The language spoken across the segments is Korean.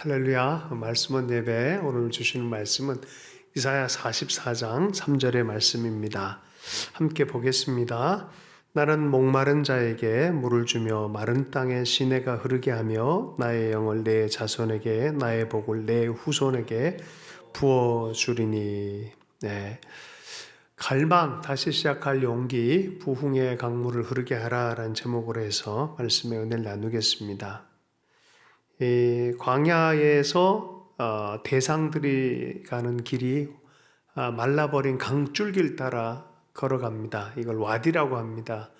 할렐루야. 말씀은 예배. 오늘 주시는 말씀은 이사야 44장 3절의 말씀입니다. 함께 보겠습니다. 나는 목마른 자에게 물을 주며 마른 땅에 시내가 흐르게 하며 나의 영을 내 자손에게 나의 복을 내 후손에게 부어 주리니. 네. 갈망, 다시 시작할 용기, 부흥의 강물을 흐르게 하라라는 제목으로 해서 말씀의 은혜를 나누겠습니다. 이 광야에서 대상들이 가는 길이 말라버린 강줄길 따라 걸어갑니다. 이걸 와디라고 합니다.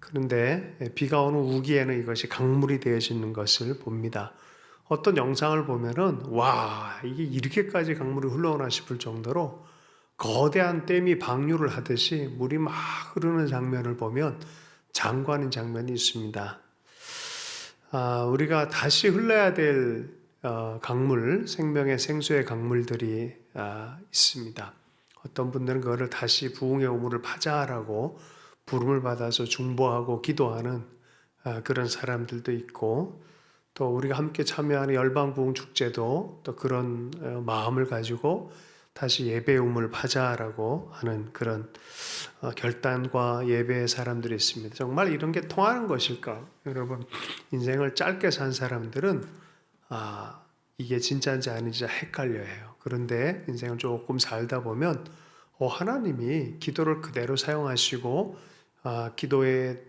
그런데 비가 오는 우기에는 이것이 강물이 되어지는 것을 봅니다. 어떤 영상을 보면은 와, 이게 이렇게까지 강물이 흘러오나 싶을 정도로 거대한 댐이 방류를 하듯이 물이 막 흐르는 장면을 보면 장관인 장면이 있습니다. 우리가 다시 흘러야 될 강물, 생명의 생수의 강물들이 있습니다. 어떤 분들은 그거를 다시 부흥의 우물을 파자라고 부름을 받아서 중보하고 기도하는 그런 사람들도 있고, 또 우리가 함께 참여하는 열방부흥 축제도 또 그런 마음을 가지고 다시 예배의 우물을 파자라고 하는 그런 결단과 예배의 사람들이 있습니다. 정말 이런 게 통하는 것일까? 여러분, 인생을 짧게 산 사람들은 이게 진짜인지 아닌지 헷갈려 해요. 그런데 인생을 조금 살다 보면 하나님이 기도를 그대로 사용하시고 기도의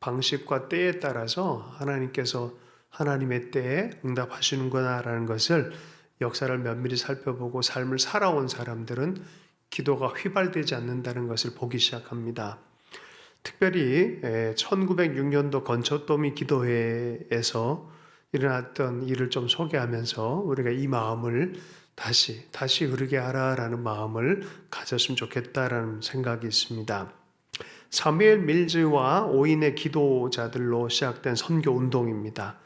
방식과 때에 따라서 하나님께서 하나님의 때에 응답하시는구나라는 것을 역사를 면밀히 살펴보고 삶을 살아온 사람들은 기도가 휘발되지 않는다는 것을 보기 시작합니다. 특별히 1906년도 건초더미 기도회에서 일어났던 일을 좀 소개하면서 우리가 이 마음을 다시 흐르게 하라라는 마음을 가졌으면 좋겠다라는 생각이 있습니다. 사무엘 밀즈와 5인의 기도자들로 시작된 선교 운동입니다.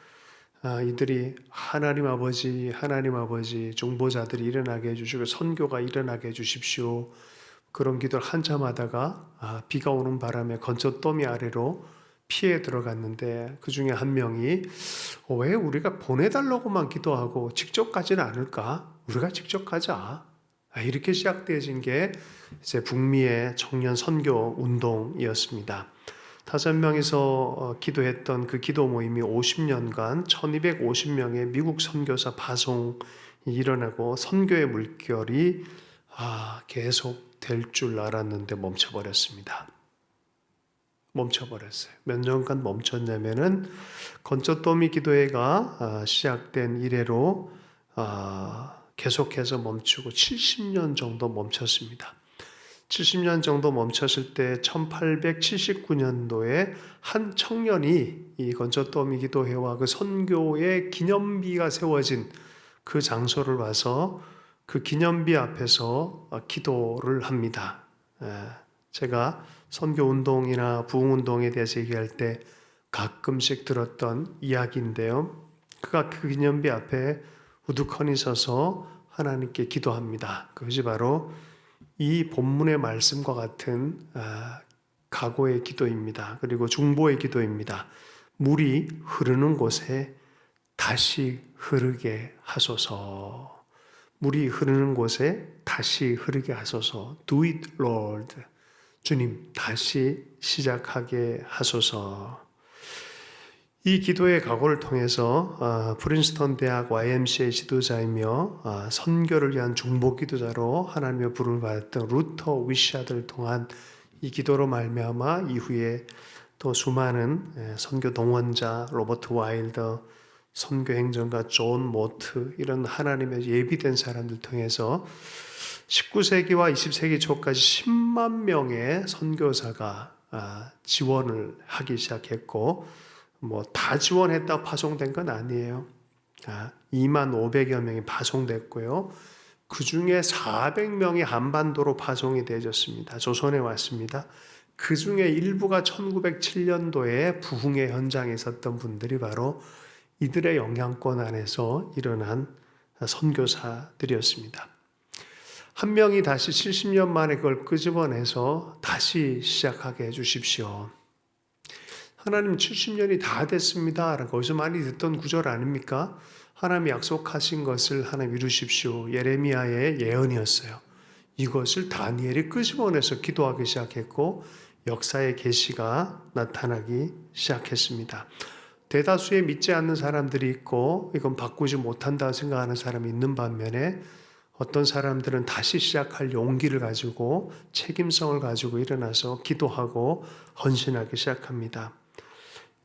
이들이 하나님 아버지 중보자들이 일어나게 해주시고 선교가 일어나게 해주십시오. 그런 기도를 한참 하다가 비가 오는 바람에 건초더미 아래로 피해 들어갔는데 그 중에 한 명이 왜 우리가 보내달라고만 기도하고 직접 가지는 않을까? 우리가 직접 가자. 이렇게 시작되어진 게 이제 북미의 청년 선교 운동이었습니다. 5명이서 기도했던 그 기도 모임이 50년간 1250명의 미국 선교사 파송이 일어나고 선교의 물결이 계속 될 줄 알았는데 멈춰버렸습니다. 멈춰버렸어요. 몇 년간 멈췄냐면은 건초더미 기도회가 시작된 이래로 계속해서 멈추고 70년 정도 멈췄습니다. 70년 정도 멈췄을 때 1879년도에 한 청년이 이 건초더미 기도회와 그 선교의 기념비가 세워진 그 장소를 와서 그 기념비 앞에서 기도를 합니다. 제가 선교운동이나 부흥운동에 대해서 얘기할 때 가끔씩 들었던 이야기인데요. 그가 그 기념비 앞에 우두커니 서서 하나님께 기도합니다. 그것이 바로 이 본문의 말씀과 같은 각오의 기도입니다. 그리고 중보의 기도입니다. 물이 흐르는 곳에 다시 흐르게 하소서. 물이 흐르는 곳에 다시 흐르게 하소서. Do it, Lord. 주님, 다시 시작하게 하소서. 이 기도의 각오를 통해서 프린스턴 대학 YMCA 지도자이며 선교를 위한 중보 기도자로 하나님의 부름을 받았던 루터 위샤드를 통한 이 기도로 말미암아 이후에 또 수많은 선교 동원자 로버트 와일더, 선교 행정가 존 모트 이런 하나님의 예비된 사람들 통해서 19세기와 20세기 초까지 10만 명의 선교사가 지원을 하기 시작했고 다 지원했다 파송된 건 아니에요. 2만 500여 명이 파송됐고요. 그 중에 400명이 한반도로 파송이 되어졌습니다. 조선에 왔습니다. 그 중에 일부가 1907년도에 부흥의 현장에 있었던 분들이 바로 이들의 영향권 안에서 일어난 선교사들이었습니다. 한 명이 다시 70년 만에 그걸 끄집어내서 다시 시작하게 해주십시오. 하나님 70년이 다 됐습니다. 거기서 많이 듣던 구절 아닙니까? 하나님이 약속하신 것을 하나님 이루십시오. 예레미야의 예언이었어요. 이것을 다니엘이 끄집어내서 기도하기 시작했고 역사의 계시가 나타나기 시작했습니다. 대다수의 믿지 않는 사람들이 있고 이건 바꾸지 못한다 생각하는 사람이 있는 반면에 어떤 사람들은 다시 시작할 용기를 가지고 책임성을 가지고 일어나서 기도하고 헌신하기 시작합니다.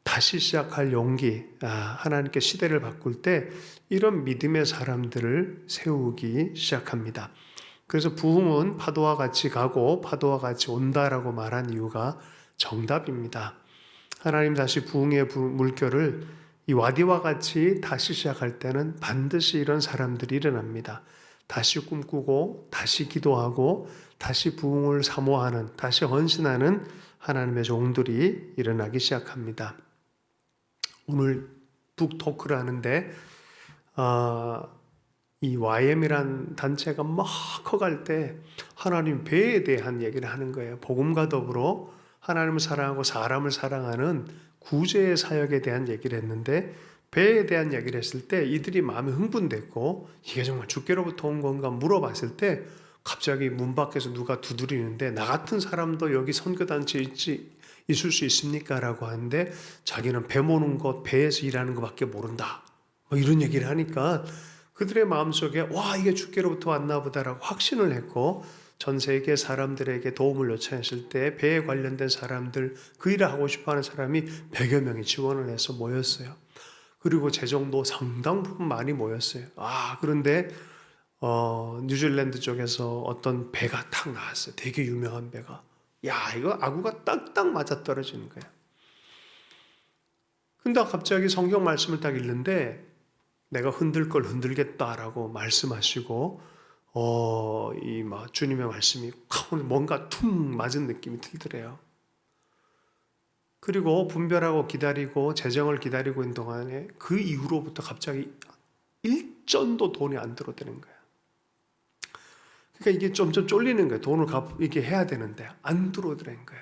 다시 시작할 용기, 하나님께 시대를 바꿀 때 이런 믿음의 사람들을 세우기 시작합니다. 그래서 부흥은 파도와 같이 가고 파도와 같이 온다라고 말한 이유가 정답입니다. 하나님 다시 부흥의 물결을 이 와디와 같이 다시 시작할 때는 반드시 이런 사람들이 일어납니다. 다시 꿈꾸고 다시 기도하고 다시 부흥을 사모하는, 다시 헌신하는 하나님의 종들이 일어나기 시작합니다. 오늘 북토크를 하는데 이 YM이란 단체가 막 커갈 때 하나님 배에 대한 얘기를 하는 거예요. 복음과 더불어 하나님을 사랑하고 사람을 사랑하는 구제의 사역에 대한 얘기를 했는데 배에 대한 얘기를 했을 때 이들이 마음이 흥분됐고 이게 정말 주께로부터 온 건가 물어봤을 때 갑자기 문 밖에서 누가 두드리는데 나 같은 사람도 여기 선교단체에 있을 수 있습니까? 라고 하는데 자기는 배 모는 것, 배에서 일하는 것밖에 모른다. 이런 얘기를 하니까 그들의 마음속에 와 이게 주께로부터 왔나 보다라고 확신을 했고 전 세계 사람들에게 도움을 요청했을 때 배에 관련된 사람들 그 일을 하고 싶어하는 사람이 100여 명이 지원을 해서 모였어요. 그리고 재정도 상당 부분 많이 모였어요. 그런데 뉴질랜드 쪽에서 어떤 배가 탁 나왔어요. 되게 유명한 배가. 이거 아구가 딱딱 맞아 떨어지는 거야. 근데 갑자기 성경 말씀을 딱 읽는데 내가 흔들 걸 흔들겠다라고 말씀하시고 주님의 말씀이 뭔가 퉁 맞은 느낌이 들더래요. 그리고 분별하고 기다리고 재정을 기다리고 있는 동안에 그 이후로부터 갑자기 일전도 돈이 안 들어오는 거야. 그러니까 이게 점점 쫄리는 거야. 돈을 이렇게 해야 되는데 안 들어오더라는 거야.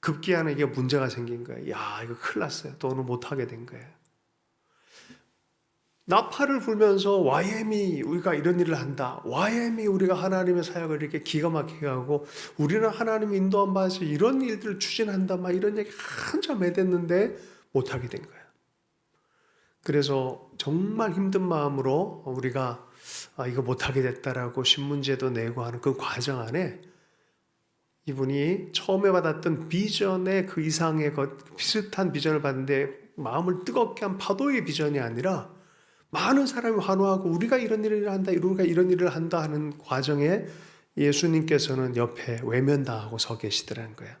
급기야는 이게 문제가 생긴 거야. 이거 큰일 났어요. 돈을 못 하게 된 거예요. 나팔을 불면서 YM이 우리가 이런 일을 한다. YM이 우리가 하나님의 사역을 이렇게 기가 막히게 하고 우리는 하나님의 인도함 받아서 이런 일들을 추진한다. 이런 얘기 한참 해댔는데 못하게 된 거야. 그래서 정말 힘든 마음으로 우리가 이거 못하게 됐다라고 신문제도 내고 하는 그 과정 안에 이분이 처음에 받았던 비전의 그 이상의 비슷한 비전을 받는데 마음을 뜨겁게 한 파도의 비전이 아니라 많은 사람이 환호하고 우리가 이런 일을 한다, 우리가 이런 일을 한다 하는 과정에 예수님께서는 옆에 외면당하고 서 계시더라는 거예요.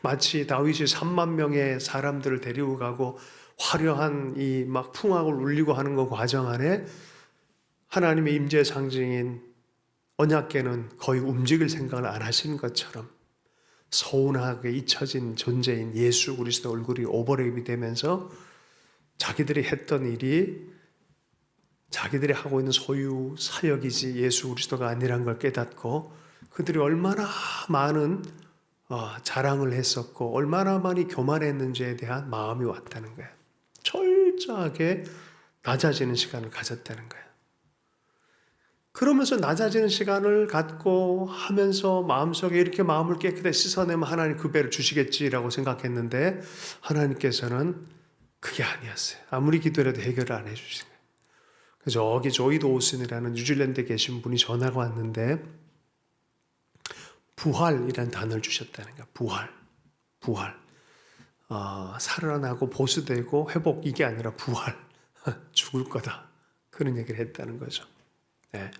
마치 다윗이 3만 명의 사람들을 데리고 가고 화려한 이 풍악을 울리고 하는 그 과정 안에 하나님의 임재의 상징인 언약궤는 거의 움직일 생각을 안 하신 것처럼 서운하게 잊혀진 존재인 예수 그리스도 얼굴이 오버랩이 되면서 자기들이 했던 일이 자기들이 하고 있는 소유 사역이지 예수 그리스도가 아니란 걸 깨닫고 그들이 얼마나 많은 자랑을 했었고 얼마나 많이 교만했는지에 대한 마음이 왔다는 거예요. 철저하게 낮아지는 시간을 가졌다는 거예요. 그러면서 낮아지는 시간을 갖고 하면서 마음속에 이렇게 마음을 깨끗하게 씻어내면 하나님 그 배를 주시겠지라고 생각했는데 하나님께서는 그게 아니었어요. 아무리 기도해도 해결을 안 해주신 거예요. 그래서 저기 조이 도우슨이라는 뉴질랜드에 계신 분이 전화가 왔는데 부활이라는 단어를 주셨다는 거예요. 부활. 살아나고 보수되고 회복 이게 아니라 부활. 죽을 거다. 그런 얘기를 했다는 거죠. 네.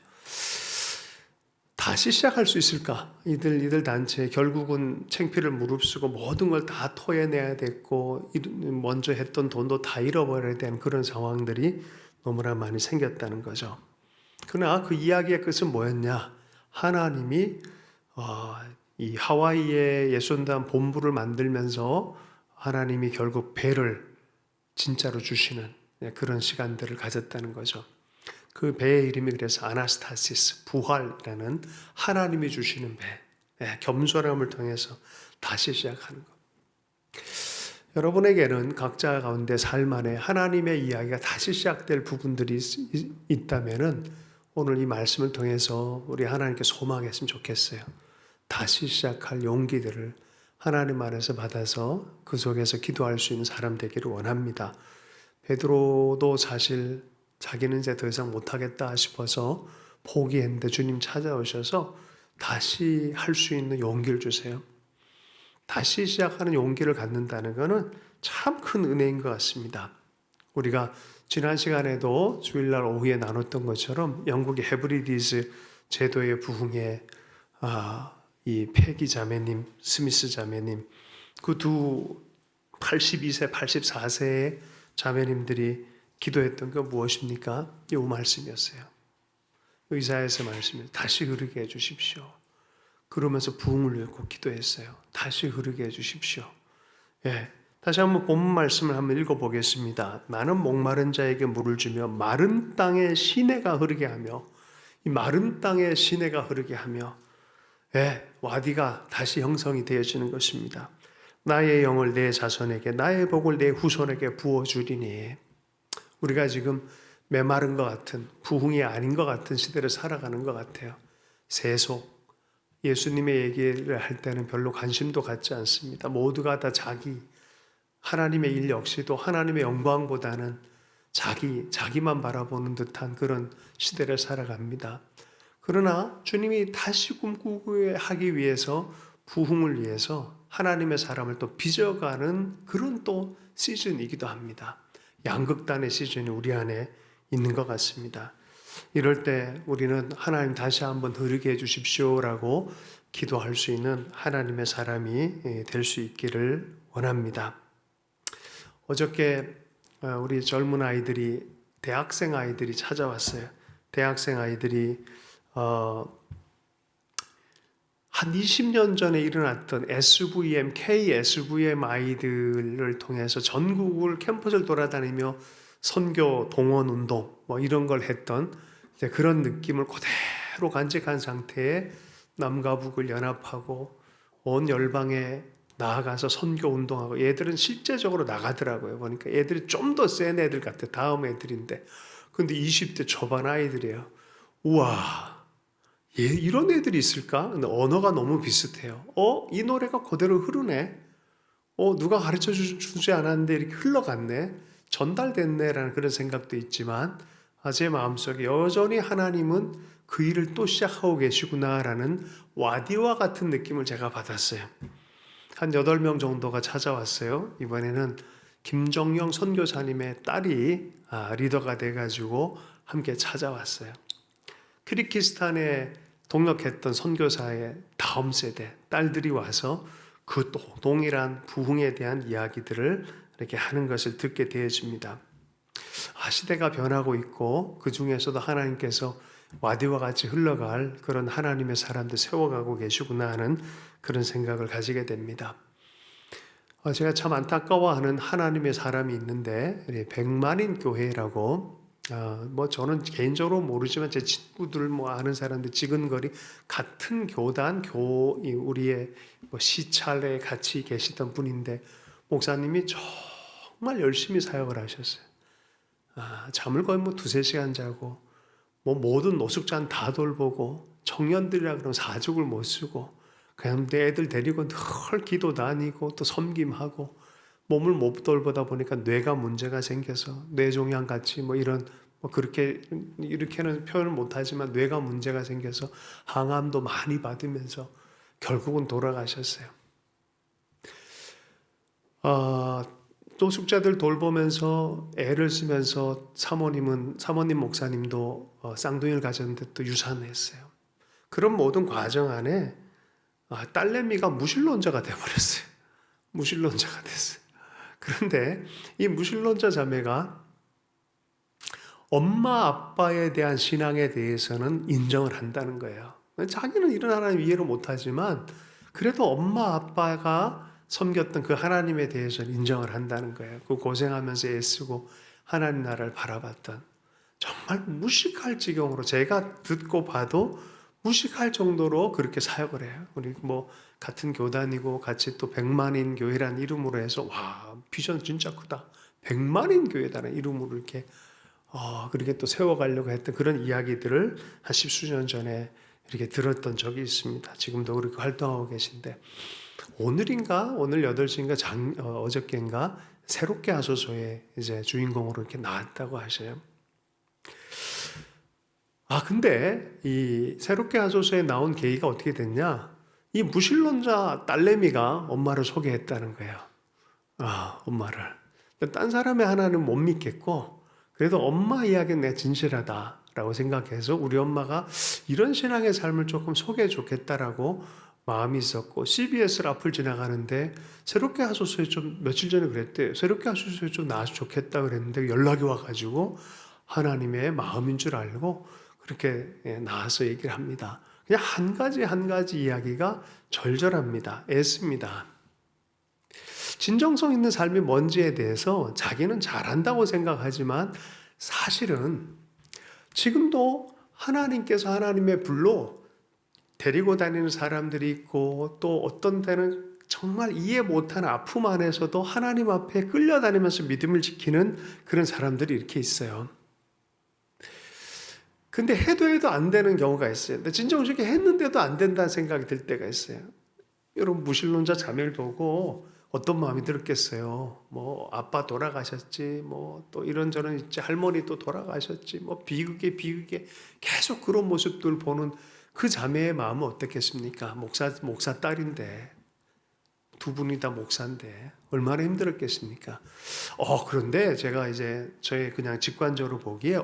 다시 시작할 수 있을까? 이들 단체 결국은 창피를 무릅쓰고 모든 걸 다 토해내야 됐고 먼저 했던 돈도 다 잃어버려야 되는 그런 상황들이 너무나 많이 생겼다는 거죠. 그러나 그 이야기의 끝은 뭐였냐? 하나님이 이 하와이의 예수단 본부를 만들면서 하나님이 결국 배를 진짜로 주시는 그런 시간들을 가졌다는 거죠. 그 배의 이름이 그래서 아나스타시스, 부활이라는 하나님이 주시는 배, 겸손함을 통해서 다시 시작하는 것. 여러분에게는 각자 가운데 삶 안에 하나님의 이야기가 다시 시작될 부분들이 있다면은 오늘 이 말씀을 통해서 우리 하나님께 소망했으면 좋겠어요. 다시 시작할 용기들을 하나님 안에서 받아서 그 속에서 기도할 수 있는 사람 되기를 원합니다. 베드로도 사실 자기는 이제 더 이상 못하겠다 싶어서 포기했는데 주님 찾아오셔서 다시 할 수 있는 용기를 주세요. 다시 시작하는 용기를 갖는다는 것은 참 큰 은혜인 것 같습니다. 우리가 지난 시간에도 주일날 오후에 나눴던 것처럼 영국의 헤브리디즈 제도의 부흥에 이 패기 자매님, 스미스 자매님, 그 두 82세, 84세의 자매님들이 기도했던 게 무엇입니까? 이 말씀이었어요. 의사에서 말씀을 다시 흐르게 해주십시오. 그러면서 부흥을 읽고 기도했어요. 다시 흐르게 해주십시오. 예, 다시 한번 본문 말씀을 한번 읽어보겠습니다. 나는 목마른 자에게 물을 주며 마른 땅에 시내가 흐르게 하며, 이 마른 땅에 시내가 흐르게 하며, 예, 와디가 다시 형성이 되어지는 것입니다. 나의 영을 내 자손에게, 나의 복을 내 후손에게 부어주리니. 우리가 지금 메마른 것 같은, 부흥이 아닌 것 같은 시대를 살아가는 것 같아요. 세속, 예수님의 얘기를 할 때는 별로 관심도 갖지 않습니다. 모두가 다 하나님의 일 역시도 하나님의 영광보다는 자기만 바라보는 듯한 그런 시대를 살아갑니다. 그러나 주님이 다시 꿈꾸게 하기 위해서, 부흥을 위해서 하나님의 사람을 또 빚어가는 그런 또 시즌이기도 합니다. 양극단의 시즌이 우리 안에 있는 것 같습니다. 이럴 때 우리는 하나님 다시 한번 흐르게 해주십시오라고 기도할 수 있는 하나님의 사람이 될 수 있기를 원합니다. 어저께 우리 젊은 아이들이, 대학생 아이들이 찾아왔어요. 대학생 아이들이 한 20년 전에 일어났던 KSVM 아이들을 통해서 전국을 캠퍼스를 돌아다니며 선교 동원 운동 이런 걸 했던 그런 느낌을 그대로 간직한 상태에 남과 북을 연합하고 온 열방에 나아가서 선교 운동하고, 얘들은 실제적으로 나가더라고요. 보니까 애들이 좀 더 센 애들 같아. 다음 애들인데. 근데 20대 초반 아이들이에요. 우와, 이런 애들이 있을까? 근데 언어가 너무 비슷해요. 이 노래가 그대로 흐르네. 누가 가르쳐 주지 않았는데 이렇게 흘러갔네. 전달됐네라는 그런 생각도 있지만, 제 마음속에 여전히 하나님은 그 일을 또 시작하고 계시구나라는 와디와 같은 느낌을 제가 받았어요. 한 8명 정도가 찾아왔어요. 이번에는 김정영 선교사님의 딸이 리더가 돼가지고 함께 찾아왔어요. 키르기스탄에 동역했던 선교사의 다음 세대 딸들이 와서 그 동일한 부흥에 대한 이야기들을 이렇게 하는 것을 듣게 되어집니다. 시대가 변하고 있고 그 중에서도 하나님께서 와디와 같이 흘러갈 그런 하나님의 사람들 세워가고 계시구나 하는 그런 생각을 가지게 됩니다. 제가 참 안타까워하는 하나님의 사람이 있는데, 백만인 교회라고, 저는 개인적으로 모르지만 제 친구들 아는 사람들 지근거리 같은 교단, 우리의 시찰에 같이 계시던 분인데, 목사님이 정말 열심히 사역을 하셨어요. 잠을 거의 2-3시간 자고, 모든 노숙자는 다 돌보고, 청년들이라 그러면 사족을 못 쓰고, 그냥 내 애들 데리고 늘 기도 다니고 또 섬김하고, 몸을 못 돌보다 보니까 뇌가 문제가 생겨서 뇌종양 같이 그렇게 이렇게는 표현을 못하지만 뇌가 문제가 생겨서 항암도 많이 받으면서 결국은 돌아가셨어요. 노숙자들 돌보면서 애를 쓰면서 사모님 목사님도 쌍둥이를 가졌는데 또 유산을 했어요. 그런 모든 과정 안에 딸내미가 무신론자가 돼버렸어요. 무신론자가 됐어요. 그런데 이 무신론자 자매가 엄마 아빠에 대한 신앙에 대해서는 인정을 한다는 거예요. 자기는 이런 하나님 이해를 못하지만 그래도 엄마 아빠가 섬겼던 그 하나님에 대해서는 인정을 한다는 거예요. 그 고생하면서 애쓰고 하나님 나라를 바라봤던, 정말 무식할 지경으로 제가 듣고 봐도 무식할 정도로 그렇게 사역을 해요. 우리 뭐 같은 교단이고 같이 또 100만인 교회라는 이름으로 해서 와 비전 진짜 크다. 100만인 교회다라는 이름으로 이렇게 그렇게 또 세워가려고 했던 그런 이야기들을 한 십수년 전에 이렇게 들었던 적이 있습니다. 지금도 그렇게 활동하고 계신데 오늘인가 오늘 8시인가 어저께인가 새롭게 하소서에 이제 주인공으로 이렇게 나왔다고 하셔요. 근데 이 새롭게 하소서에 나온 계기가 어떻게 됐냐? 이 무신론자 딸내미가 엄마를 소개했다는 거예요. 엄마를. 딴 사람의 하나는 못 믿겠고, 그래도 엄마 이야기는 내 진실하다라고 생각해서 우리 엄마가 이런 신앙의 삶을 조금 소개해 줬겠다라고 마음이 있었고, CBS를 앞을 지나가는데 새롭게 하소서에 좀 며칠 전에 그랬대요. 새롭게 하소서에 좀 나와서 좋겠다 그랬는데 연락이 와가지고 하나님의 마음인 줄 알고 그렇게 나와서 얘기를 합니다. 그냥 한 가지 이야기가 절절합니다. 애씁니다. 진정성 있는 삶이 뭔지에 대해서 자기는 잘한다고 생각하지만 사실은 지금도 하나님께서 하나님의 불로 데리고 다니는 사람들이 있고 또 어떤 때는 정말 이해 못하는 아픔 안에서도 하나님 앞에 끌려다니면서 믿음을 지키는 그런 사람들이 이렇게 있어요. 근데 해도 안 되는 경우가 있어요. 근데 진정식에 했는데도 안 된다는 생각이 들 때가 있어요. 여러분 무신론자 자매를 보고 어떤 마음이 들었겠어요. 뭐 아빠 돌아가셨지, 뭐 또 이런저런 있지, 할머니 또 돌아가셨지, 뭐 비극에 계속 그런 모습들 보는 그 자매의 마음은 어떻겠습니까? 목사 딸인데 두 분이 다 목사인데 얼마나 힘들었겠습니까? 그런데 제가 이제 저의 그냥 직관적으로 보기에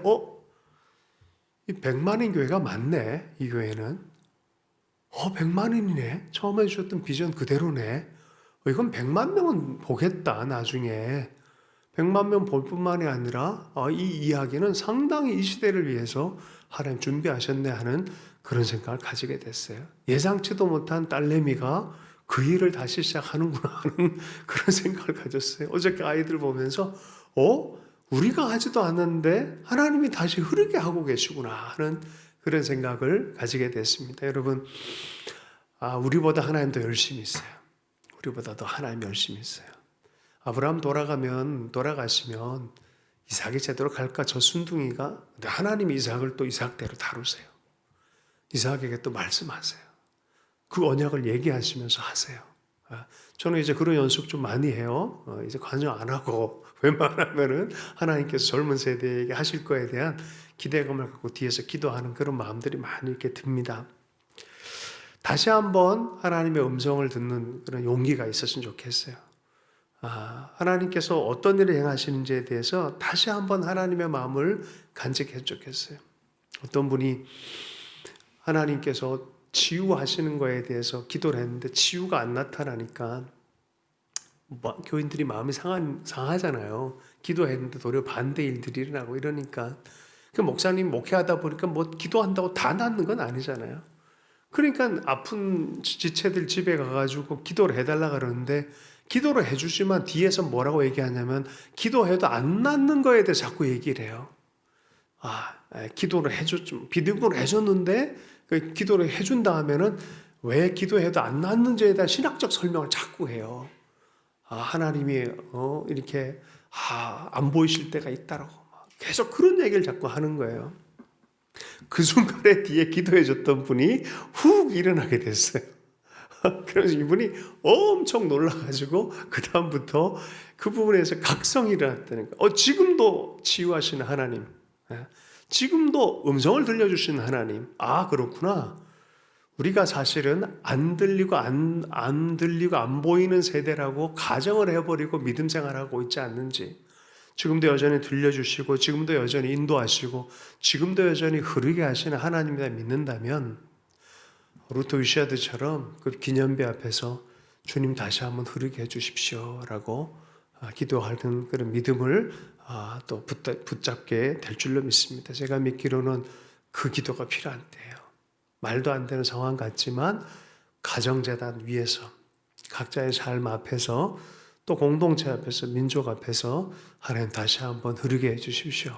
이 100만인 교회가 맞네. 이 교회는 100만인이네. 처음에 주셨던 비전 그대로네. 이건 100만 명은 보겠다 나중에. 100만 명 볼 뿐만이 아니라 이 이야기는 상당히 이 시대를 위해서 하나님 준비하셨네 하는 그런 생각을 가지게 됐어요. 예상치도 못한 딸내미가 그 일을 다시 시작하는구나 하는 그런 생각을 가졌어요. 어저께 아이들 보면서 우리가 하지도 않았는데 하나님이 다시 흐르게 하고 계시구나 하는 그런 생각을 가지게 됐습니다. 여러분, 우리보다 하나님 더 열심히 있어요. 우리보다 더 하나님 열심히 있어요. 아브라함 돌아가시면 이삭이 제대로 갈까? 저 순둥이가. 근데 하나님이 이삭을 또 이삭대로 다루세요. 이삭에게 또 말씀하세요. 그 언약을 얘기하시면서 하세요. 저는 이제 그런 연습 좀 많이 해요. 이제 관여 안 하고 웬만하면은 하나님께서 젊은 세대에게 하실 거에 대한 기대감을 갖고 뒤에서 기도하는 그런 마음들이 많이 이렇게 듭니다. 다시 한번 하나님의 음성을 듣는 그런 용기가 있었으면 좋겠어요. 하나님께서 어떤 일을 행하시는지에 대해서 다시 한번 하나님의 마음을 간직했으면 좋겠어요. 어떤 분이 하나님께서 치유하시는 거에 대해서 기도를 했는데 치유가 안 나타나니까 교인들이 마음이 상하잖아요. 기도했는데 도리어 반대 일들이 일어나고 이러니까 그 목사님 목회하다 보니까 뭐 기도한다고 다 낫는 건 아니잖아요. 그러니까 아픈 지체들 집에 가가지고 기도를 해달라 그러는데 기도를 해주지만 뒤에서 뭐라고 얘기하냐면 기도해도 안 낫는 거에 대해 자꾸 얘기를 해요. 기도를 해줬죠. 비등으로 해줬는데 그 기도를 해준 다음에는 왜 기도해도 안 낫는지에 대한 신학적 설명을 자꾸 해요. 하나님이 이렇게 안 보이실 때가 있다라고 계속 그런 얘기를 자꾸 하는 거예요. 그 순간에 뒤에 기도해 줬던 분이 훅 일어나게 됐어요. 그래서 이분이 엄청 놀라가지고 그 다음부터 그 부분에서 각성이 일어났다는 거예요. 지금도 치유하시는 하나님, 지금도 음성을 들려주시는 하나님. 그렇구나. 우리가 사실은 안 들리고 안 보이는 세대라고 가정을 해버리고 믿음 생활하고 있지 않는지, 지금도 여전히 들려주시고 지금도 여전히 인도하시고 지금도 여전히 흐르게 하시는 하나님이다 믿는다면 루터 위시아드처럼 그 기념비 앞에서 주님 다시 한번 흐르게 해주십시오 라고 기도하는 그런 믿음을 또 붙잡게 될 줄로 믿습니다. 제가 믿기로는 그 기도가 필요한 때예요. 말도 안 되는 상황 같지만 가정재단 위에서 각자의 삶 앞에서 또 공동체 앞에서 민족 앞에서 하나님 다시 한번 흐르게 해주십시오.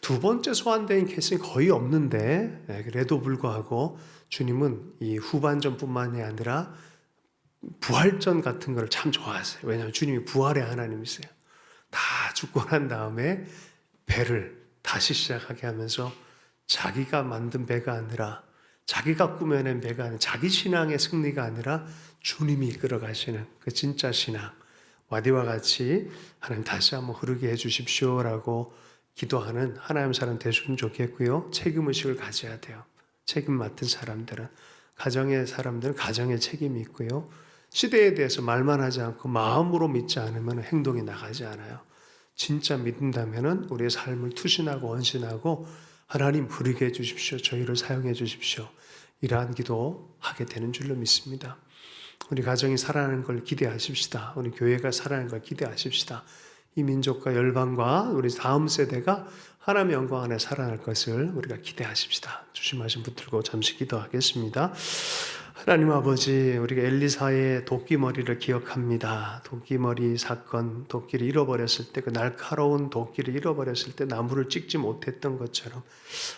두 번째 소환된 케이스는 거의 없는데 그래도 불구하고 주님은 이 후반전뿐만이 아니라 부활전 같은 걸 참 좋아하세요. 왜냐하면 주님이 부활의 하나님이세요. 다 죽고 난 다음에 배를 다시 시작하게 하면서 자기가 만든 배가 아니라 자기가 꾸며낸 배가 아니라 자기 신앙의 승리가 아니라 주님이 이끌어 가시는 그 진짜 신앙 와디와 같이 하나님 다시 한번 흐르게 해 주십시오라고 기도하는 하나님 사람 되시면 좋겠고요. 책임의식을 가져야 돼요. 책임 맡은 사람들은 가정의 사람들은 가정의 책임이 있고요. 시대에 대해서 말만 하지 않고 마음으로 믿지 않으면 행동이 나가지 않아요. 진짜 믿는다면 우리의 삶을 투신하고 헌신하고 하나님 부르게 해 주십시오. 저희를 사용해 주십시오. 이러한 기도하게 되는 줄로 믿습니다. 우리 가정이 살아나는 걸 기대하십시다. 우리 교회가 살아나는 걸 기대하십시다. 이 민족과 열방과 우리 다음 세대가 하나님의 영광 안에 살아날 것을 우리가 기대하십시다. 조심하신 붙들고 잠시 기도하겠습니다. 하나님 아버지, 우리가 엘리사의 도끼머리를 기억합니다. 도끼머리 사건, 도끼를 잃어버렸을 때, 그 날카로운 도끼를 잃어버렸을 때 나무를 찍지 못했던 것처럼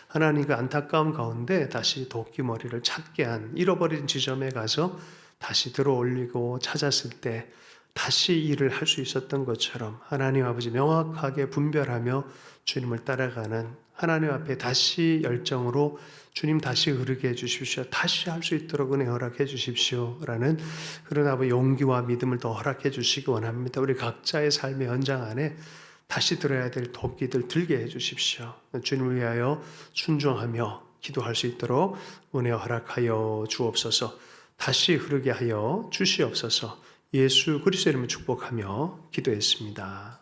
하나님 그 안타까움 가운데 다시 도끼머리를 찾게 한 잃어버린 지점에 가서 다시 들어올리고 찾았을 때 다시 일을 할 수 있었던 것처럼 하나님 아버지 명확하게 분별하며 주님을 따라가는 하나님 앞에 다시 열정으로 주님 다시 흐르게 해주십시오. 다시 할 수 있도록 은혜 허락해 주십시오라는 그런 아버지 용기와 믿음을 더 허락해 주시기 원합니다. 우리 각자의 삶의 현장 안에 다시 들어야 될 도끼들 들게 해 주십시오. 주님을 위하여 순종하며 기도할 수 있도록 은혜 허락하여 주옵소서. 다시 흐르게 하여 주시옵소서. 예수 그리스도의 이름으로 축복하며 기도했습니다.